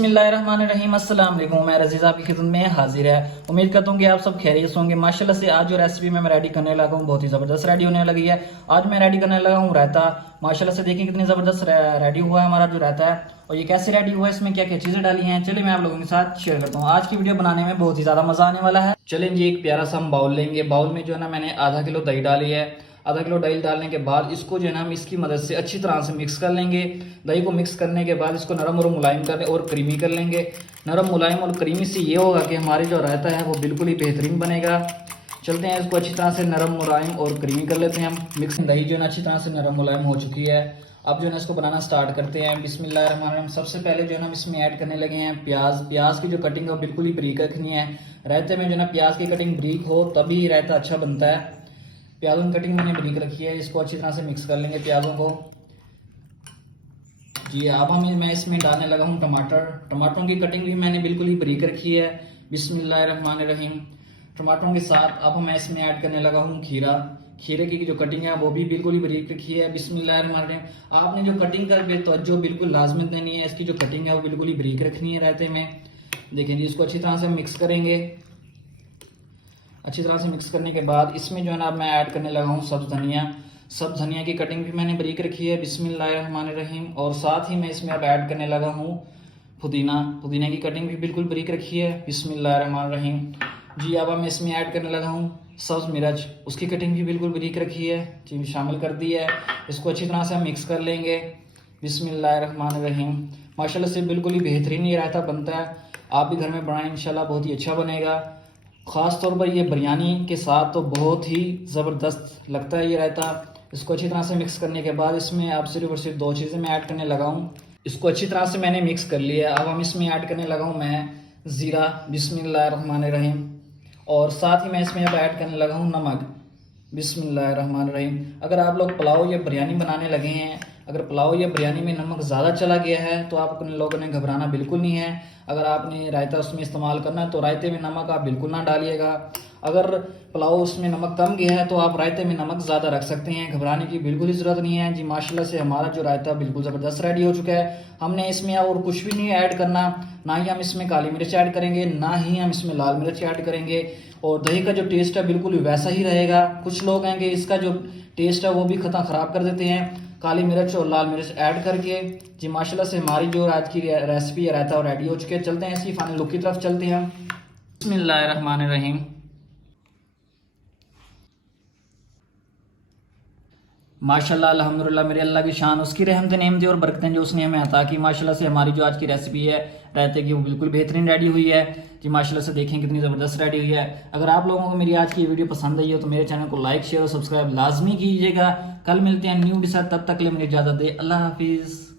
बिस्मिल्लाहिर्रहमानिर्रहीम। अस्सलाम वालेकुम। मैं रजीज़ आपकी खिदमत में हाजिर है। उम्मीद करता हूँ कि आप सब खैरियत होंगे। माशाल्लाह से आज जो रेसिपी मैं रेडी करने लगा हूँ बहुत ही ज़बरदस्त रेडी होने लगी है। आज मैं रेडी करने लगा हूँ रायता। माशाल्लाह से देखिए कितनी ज़बरदस्त रेडी हुआ है हमारा जो रायता है, और ये कैसे रेडी हुआ है, इसमें क्या क्या चीज़ें डाली हैं, चलिए मैं आप लोगों के साथ शेयर करता हूँ। आज की वीडियो बनाने में बहुत ही ज़्यादा मज़ा आने वाला है। चलें जी, एक प्यारा सा हम बाउल लेंगे। बाउल में जो है ना मैंने आधा किलो दही डाली है। आधा किलो दही डालने के बाद इसको जो है ना हम इसकी मदद से अच्छी तरह से मिक्स कर लेंगे। दही को मिक्स करने के बाद इसको नरम और मुलायम कर और क्रीमी कर लेंगे। नरम मुलायम और क्रीमी से ये होगा कि हमारी जो रायता है वो बिल्कुल ही बेहतरीन बनेगा। चलते हैं, इसको अच्छी तरह से नरम मुलायम और क्रीमी कर लेते हैं हम। मिक्स दही जो है ना अच्छी तरह से नरम मुलायम हो चुकी है। अब जो है ना इसको बनाना स्टार्ट करते हैं। बिस्मिल्लाहिर्रहमानिर्रहीम। सबसे पहले जो है ना हम इसमें ऐड करने लगे हैं प्याज। प्याज की जो कटिंग है बिल्कुल ही बारीक रखनी है। रायते में जो है ना प्याज की कटिंग बारीक हो तभी रायता अच्छा बनता है। प्याजों की कटिंग मैंने बारीक रखी है। इसको अच्छी तरह से मिक्स कर लेंगे प्याजों को जी। अब मैं इसमें डालने लगा हूँ टमाटर। टमाटरों की कटिंग भी मैंने बिल्कुल ही बारीक रखी है। बिस्मिल्लाहिर्रहमानिर्रहीम। टमाटरों के साथ अब मैं इसमें ऐड करने लगा हूँ खीरा। खीरे की जो कटिंग है वो भी बिल्कुल ही बारीक रखी है। बिस्मिल्लाहिर्रहमानिर्रहीम। आपने जो कटिंग कर बेतवज्जो बिल्कुल लाजमत देनी है। इसकी जो कटिंग है वो बिल्कुल ही बारीक रखनी है रायते में। देखें जी, इसको अच्छी तरह से मिक्स करेंगे। अच्छी तरह से मिक्स करने के बाद इसमें जो है ना मैं ऐड करने लगा हूँ सब्ज धनिया। सब्ज धनिया की कटिंग भी मैंने बारीक रखी है। बिस्मिल्लाहिर्रहमानिर्रहीम। और साथ ही मैं इसमें अब ऐड करने लगा हूँ पुदीना। पुदीना की कटिंग भी बिल्कुल बारीक रखी है। बिस्मिल्लाहिर्रहमानिर्रहीम जी। अब मैं इसमें ऐड करने लगा हूँ सब्ज मिर्च। उसकी कटिंग भी बिल्कुल बारीक रखी है जी, शामिल कर दी है। इसको अच्छी तरह से हम मिक्स कर लेंगे। बिस्मिल्लाहिर्रहमानिर्रहीम। माशाल्लाह से बिल्कुल ही बेहतरीन ये रायता बनता है। आप भी घर में बनाएं, इंशाल्लाह बहुत ही अच्छा बनेगा। ख़ास तौर पर ये बिरयानी के साथ तो बहुत ही ज़बरदस्त लगता है ये रायता। इसको अच्छी तरह से मिक्स करने के बाद इसमें अब सिर्फ और सिर्फ दो चीज़ें मैं ऐड करने लगा हूँ। इसको अच्छी तरह से मैंने मिक्स कर लिया है। अब हम इसमें ऐड करने लगा हूँ मैं ज़ीरा। बिस्मिल्लाहिर्रहमानिर्रहीम। और साथ ही मैं इसमें अब ऐड करने लगा हूँ नमक। बिस्मिल्लाहिर्रहमानिर्रहीम। अगर आप लोग पुलाव या बिरयानी बनाने लगे हैं, अगर पुलाव या बिरयानी में नमक ज़्यादा चला गया है तो आप अपने लोगों ने घबराना बिल्कुल नहीं है। अगर आपने रायता उसमें इस्तेमाल करना है तो रायते में नमक आप बिल्कुल ना डालिएगा। अगर पुलाव उसमें नमक कम गया है तो आप रायते में नमक ज़्यादा रख सकते हैं। घबराने की बिल्कुल ही ज़रूरत नहीं है जी। माशाल्लाह से हमारा जो रायता बिल्कुल ज़बरदस्त रेडी हो चुका है। हमने इसमें और कुछ भी नहीं ऐड करना। ना ही हम इसमें काली मिर्च ऐड करेंगे, ना ही हम इसमें लाल मिर्च ऐड करेंगे। और दही का जो टेस्ट है बिल्कुल वैसा ही रहेगा। कुछ लोग हैं कि इसका जो टेस्ट है वो भी ख़राब कर देते हैं काली मिर्च और लाल मिर्च ऐड करके जी। माशाल्लाह से हमारी जो आज की रेसिपी है रायता रेडी हो चुकी है। चलते हैं इसकी फाइनल लुक की तरफ चलते हैं। बिस्मिल्लाहिर्रहमानिर्रहीम। माशाल्लाह अल्हम्दुलिल्लाह, मेरे अल्लाह की शान, उसकी रहमत नेमतें और बरकतें जो उसने हमें अता की। माशाल्लाह से हमारी जो आज की रेसिपी है रायते की वो बिल्कुल बेहतरीन रेडी हुई है जी। माशाल्लाह से देखें कितनी ज़बरदस्त रेडी हुई है। अगर आप लोगों को मेरी आज की वीडियो पसंद आई हो तो मेरे चैनल को लाइक शेयर और सब्सक्राइब लाजमी कीजिएगा। कल मिलते हैं न्यू डिश, तब तक के लिए मेरी इजाज़त दे। अल्लाह हाफिज़।